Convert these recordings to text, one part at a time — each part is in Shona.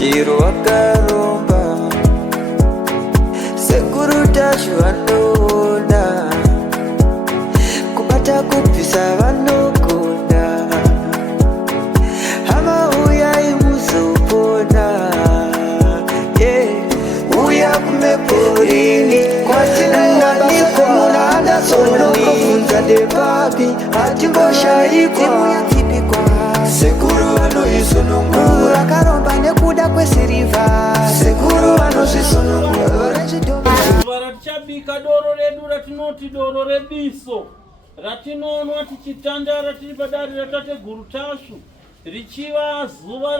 chiro wakaromba sekuru tacho vanona kubata kupisa vanogona hama uyai muzopona uya kumeporini kwatinanganikwa munada sonokofunza depapi hatingoshaikwa sekuru vanoisonongura karomba nekuda kwesiriva sekuru vanozvisonongura Ratichabika doro redu ratinoti doro rebiso ratinonwa tichitandara tiri padare ratateguru tashu richiva zuva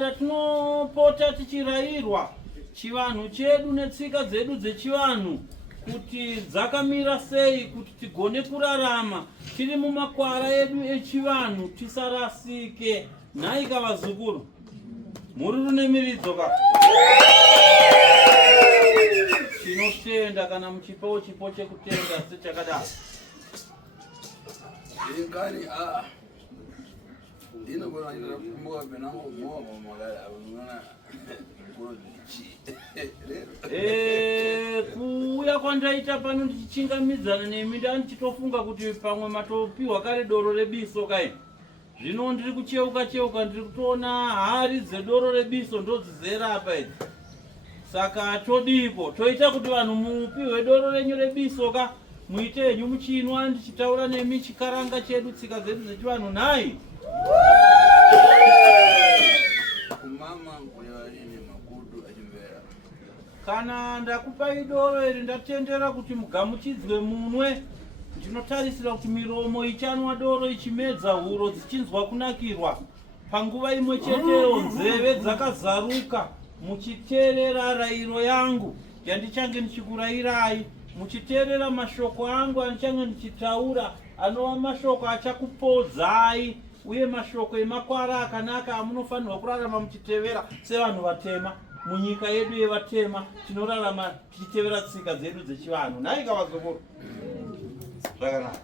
ratinopota tichirayirwa chivanhu chedu netsika dzedu dzechivanhu kuti dzakamira sei kuti tigone kurarama tiri mumakwara edu echivanhu tisarasike. Nhaika vazukuru muri runemiridzo ka tinotenda kana muchipawo chipo chekutenda sechakadaro ingani ndinogona kumbuka penango mwa magala abona kuuya kwandaita pano ndichichingamidzana nemi ndichitofunga kuti pamwe matopiwa kare doro rebiso kai. Zvino ndiri kucheuka ndiri kutoona hari dzedoro rebiso ndodzizera apa idzi. Saka todiko toita kuti vanhu mupiwe doro renyu rebiso ka muite henyu muchinwa ndichitaura nemi chikaranga chedu tsika dzedu dzechivanhu nhai. kumama kuyaini makudu achimvera Kana ndakupai doro iri ndatendera kuti mugamuchidzwe munwe ndinotarisira kuti miromo ichanwa doro ichimedza huro dzichinzwa kunakirwa panguva imwe cheteyo nzeve dzakazaruka muchiteerera rayiro yangu yandichange ndichikurayirai muchiteerera mashoko angu andichange ndichitaura anova mashoko achakupodzai uye mashoko emakwara akanaka amunofanirwa kurarama muchitevera sevanhu vatema munyika yedu yevatema tinorarama tichitevera tsika dzedu dzechivanhu. Nhaika vazukuru zvakanaka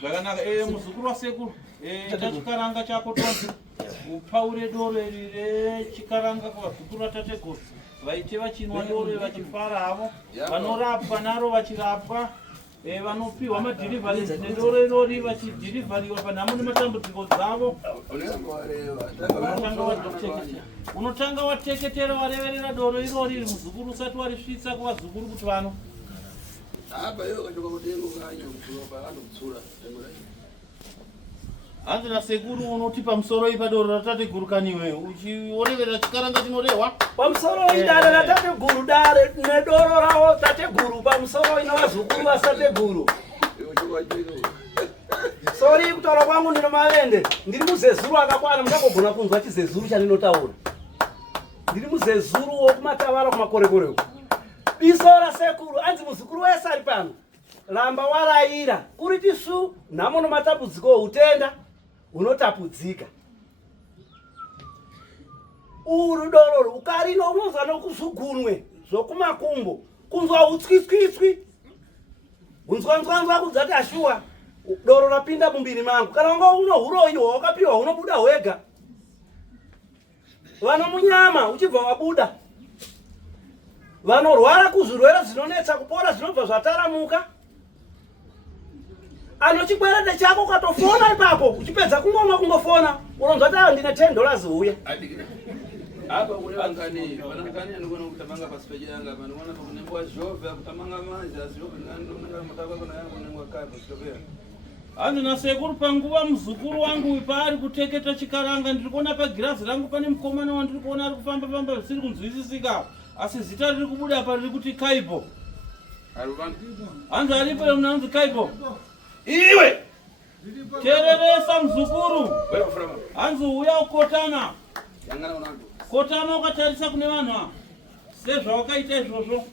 zvakanaka. Muzukuru wasekuru tachikaranga chako tonzi upaure doro iri rechikaranga kuvazukuru vatateguru vaite vachinwa doro vachifara havo vanorapwa naro vachirapwa vanopiwa madhirivharies nedoro irori vachidhirivhariwa panhamo nematambudziko dzavo. Unotanga wateketera wareverera doro irori riri muzukuru usati warisvitsa kuvazukuru kuti vano hanzi nasekuru unoti pamusoro ipadoro ratateguru kaniwe uchioreverera chikaranga chinorehwa pamusoro idare ratateguru dare nedoro ravo tateguru pamusoro ina vazukuru vasateguru. Sori kutaura kwangu ndino mavende ndiri muzezuru akakwana mungagogona kunzwa chizezuru chandinotaura ndiri muzezuru wokumatavara kumakorekore uku. Biso rasekuru anzi muzukuru wese ari pano ramba warayira kuri tisu nhamo nomatambudziko outenda unotapudzika. Uru doro ukarino unonzwa nokuzugunwe zvokumakumbo kunzwa utswitswitswi unzwanzwanzwa kudzati ashuwa doro rapinda mumbiri mangu kana wanga uno huroyi hwawakapiwa hunobuda hwega vano munyama uchibva wabuda vanorwara kuzvirwere zvinonetsa kupora zvinobva zvataramuka. Anochikwerede chako ukatofona ipapo uchipedza kungomwa kungofona unonzwa kuti ndine $10 uya apa kule vangani vanangani anogona kutamanga pasipeje yanga vanogona kunengwa jove kutamanga manje azjove nanga mataba kuna yangu nengwa kai pasitopera. Hanzi nasekuru panguva muzukuru wangu paari kuteketa chikaranga ndiri kuona pagirazi rangu pane mukomana wandiri kuona ari kufamba famba zvisiri kunzwisisika asi zita riri kubuda apa riri kuti Kaipo. Hanzi aripo munanzi Kaipo iwe tereresa muzukuru hanzi uya ukotama kotama ukatarisa kune vanhu sezvawakaita izvozvo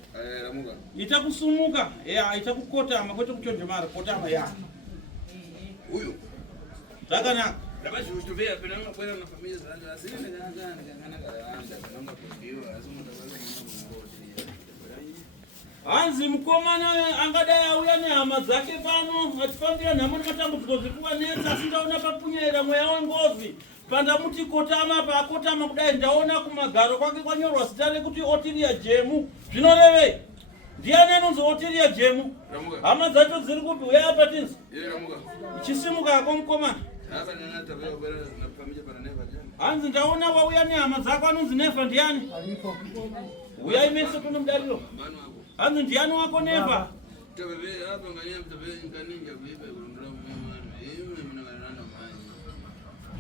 ita kusumuka ita kukotama kwete kuchonjomara kotama uyu zvakanaka ndabazvituvea pena makwera na familia zangu asini ngana karanda namba kudiwa asumuta hanzi mukomana angadai auya nehama dzake pano achifambira nhamo nematambudziko zviri kuvanetsa asingaona papunyaira mweya wengozi panda muti kotama pa kotama kudai ndaona kumagaro kwake kwanyorwa zita rekuti Otilia Jemu. Zvinorevei? Ndiani anonzi Otilia Jemu? Hama dzacho dziri kupi uya apa tinzi? Chisimuka ako mukomana. Hanzi ndaona wauya nehama dzako anonzi Nefa ndiani? Uya imese kuno mudariro. Hanzi ndiani wako Nefa?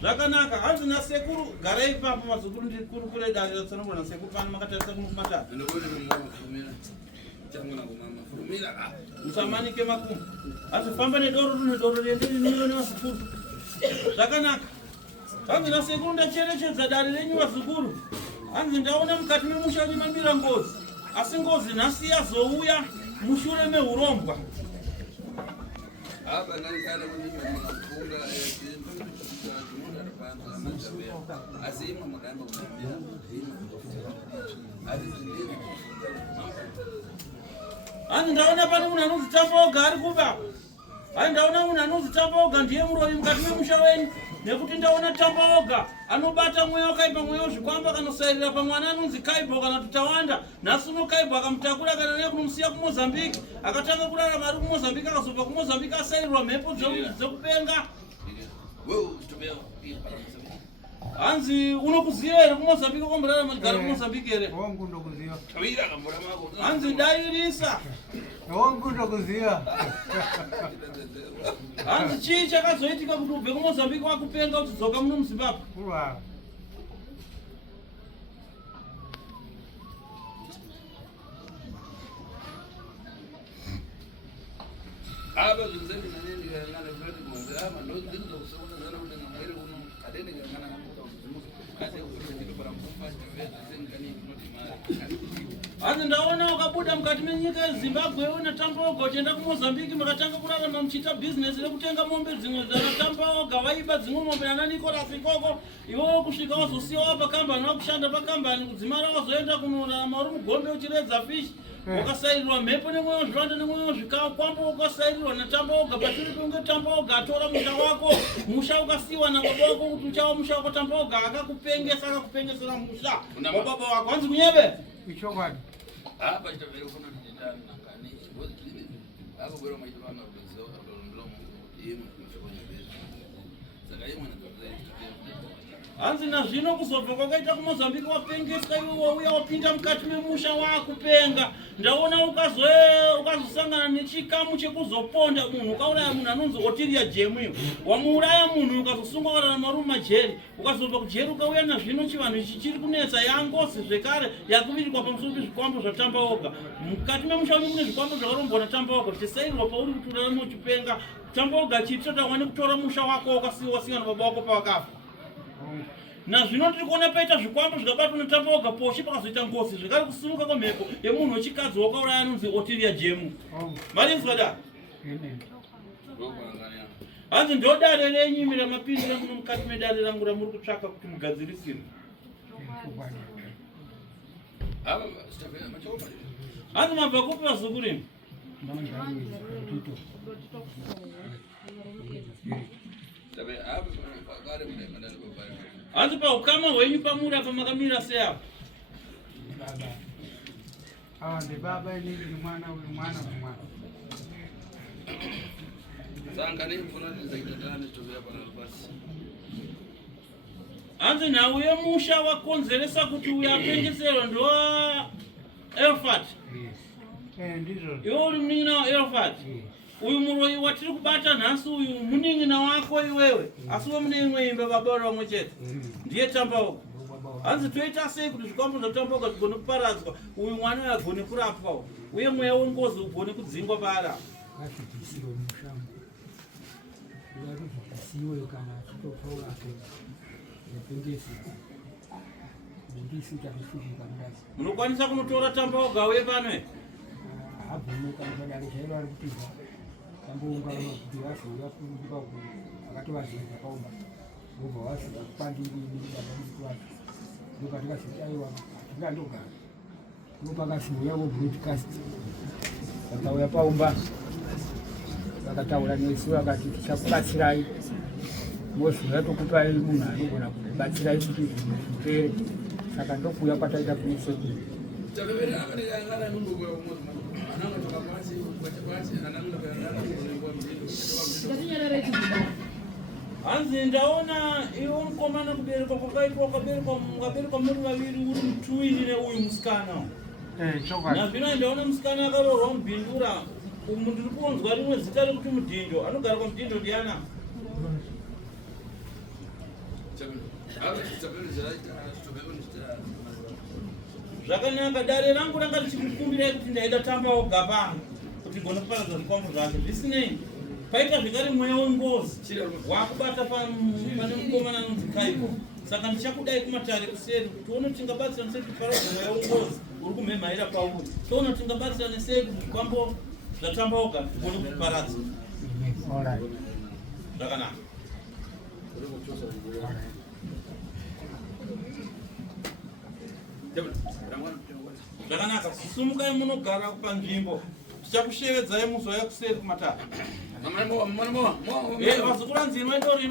Zvakanaka, hanzi nasekuru garai ipapo mazukuru ndiri kure dare ratsonobona sekuru pana makatarisa kunokumatara. Musamanike makumu. Hanzi famba nedoro rienderi niro nevazukuru. Zvakanaka. Hanzi nasekuru ndacherechedza dare renyu vazukuru. Hanzi ndaona mukati memusha mamira ngozi. Asi ngozi nhasi yazouya mushure mehurombwa. Hanzi ndaona pane munhu anonzi Tamboga ari kuba. Hanzi ndaona munhu anonzi Tamboga ndiye muroyi mukati memusha wenyu. Nekuti ndaona Tamboga anobata mweya wakaipa, mweya wezvikwamba kanosairira pamwana anonzi Kaibo kana Tutawanda. Nhasi uno Kaibo akamutakura kana naye kunomusiya kuMozambique. Akatanga kurarama ari kuMozambique, akazobva kuMozambique asairirwa mhepo dzekupenga. Hanzi unokuziva here kuMozambique, kwamborarama gari kuMozambique here? Wangu ndokuziva. Hanzi dairisa. Wangu ndokuziva. Hanzi chii chakazoitika kuti ubve kuMozambique wakupenga uchidzoka muno muZimbabwe? Kurwara. Aba zvinzeni naneni ngana zvati mwanza ama ndo ndinzo kusona zana kuti ngamwere kuno adene ngana ngamuka kuzimuka ase kuti ndikora mufasti veza sengani kunoti mari. Hanzi ndaona wakabuda mukati menyika yeZimbabwe una Tamboga uchienda kuMozambique makatanga kurarama muchiita business rekutenga mombe dzimwe dzana Tamboga waiba dzimwe mombe nana Nicholas ikoko. Iwo kusvika wazosiyawo pakambani wakushanda pakambani kudzimara wazoenda kunorarama uri mugombe uchiredza fish. Wakasairirwa mhepo nemweya wezvivanda nemweya wezvikakwambo wakasairirwa naTamboga. Pashure pekunge Tamboga atora musha wako, musha ukasiyiwa nababa wako kuti uchava musha wako. Tamboga akakupengesa, akakupengesera musha wababa wako. Hanzi kunyebe? Ichokwadi. Apa chitabere kuna nditana ngani ngozi zvine. Apa bwera maitwana kuziva mlomo yemu kushokanya beza. Saka yemu anakuzai. Hanzi nazvino kuzobva kwakaita kuMozambique wapengeswa iwe wauya wapinda mukati memusha wakupenga. Ndaona ukazosangana nechikamu chekuzoponda munhu, ukauraya munhu anonzi Otilia Jemu iyo. Wamuuraya munhu ukazosungwa wararama uri mumajeri. Ukazobva kujeri ukauya nazvino chivanhu ichi chiri kunetsa yangosi zvekare yakuvirirwa pamusoro pezvikwambo zvaTamboga. Mukati memusha wenyu mune zvikwambo zvakarombwa naTamboga zvichasairirwa pauri kuti urarame uchipenga. Tamboga chitsota wane kutora musha wako wakasiyiwa nababa wako pawakafa. Nazvino tiri kuona paita zvikwambo zvikabatwa naTamboga poshe pakazoita ngozi zvekare kusimuka kwemhepo yemunhu wechikadzi wakauraya anonzi Otilia Jemu. Marinzwa da? Hanzi ndo dare renyu ramapindira muno mukati medare rangu ramuri kutsvaka kuti mugadzirisire. Hanzi mabva kupi vazukuru? Hanzi paukama hwenyu pamuri apa makamira seapa? Baba. Awa ndi baba ini ndi mwana uyu mwana kumwana. Sanga ni mfuna ndizaitana chobya pana basi. Hanzi nawe yemusha wakonzeresa kuti uyapengesero ndo Elfat. Ndizvo. Iwe uri munin'ina waElfat. Uyu muroyi watiri kubata nhasi uyu munin'ina wako iwewe. Asi we mune imwe imba vabaura vamwe chete. Ndiye Tamboga. Hanzi toita sei kuti zvikwambo zvaTamboga zvigone kuparadzwa, uyu mwana uyu agone kurapwa, uye mweya wengozi ugone kudzingwa paara. Ngatidzisiwe mushango. Ngatidzisiwe kana titotora yapengesi. Ndisi takushuka ndazi. Munokwanisa kunotora Tamboga uye panwe? Abvumuka mudare chairo ari kupinda. Tamboga kuti vazouya kuruka akatovazinza paumba. Vobva vasvika kupandiri ndabva ndokatika ziti aiwa ndingandogara ndopakasiuya wobroadcast vakauya paumba vakataura nesu vakati tichakubatsirai mosuya tokupa munhu anogona kubatsirai kuti zvipere. Saka ndokuuya kwataita kusekuru. Hanzi ndaona iwo mukomana kuberekwa kwakaitwa ukaberekwa muri vaviri uri mutuwini neuyu musikana. Na zvino ndaona musikana akaroorwa mubhindura. Umu ndiri kuonzwa rimwe zita rekuti Mudhindo. Anogara kwaMudhindo ndiana? Zvakanaka, dare rangu ranga richikukumbirai kuti ndaida tambawo gapanga kuti gona kuparadza zvikwambo zvake. Zvisinei, paita zvekare mweya wengozi wakubata pane mukomana anonzi Kaipo. Saka ndichakudai kumatare kuseri kuti tione tingabatsirana sei kuparadza mweya wengozi uri kumhemhaira pauri. Tione tingabatsirana sei kuti zvikwambo zvatambaoga zvigone kuparadza. Zvakanaka. Zvakanaka, sumukai munogara panzvimbo. Tichakushevedzai muzouya kuseri kumatare. Vazukuru hanzi inoitori.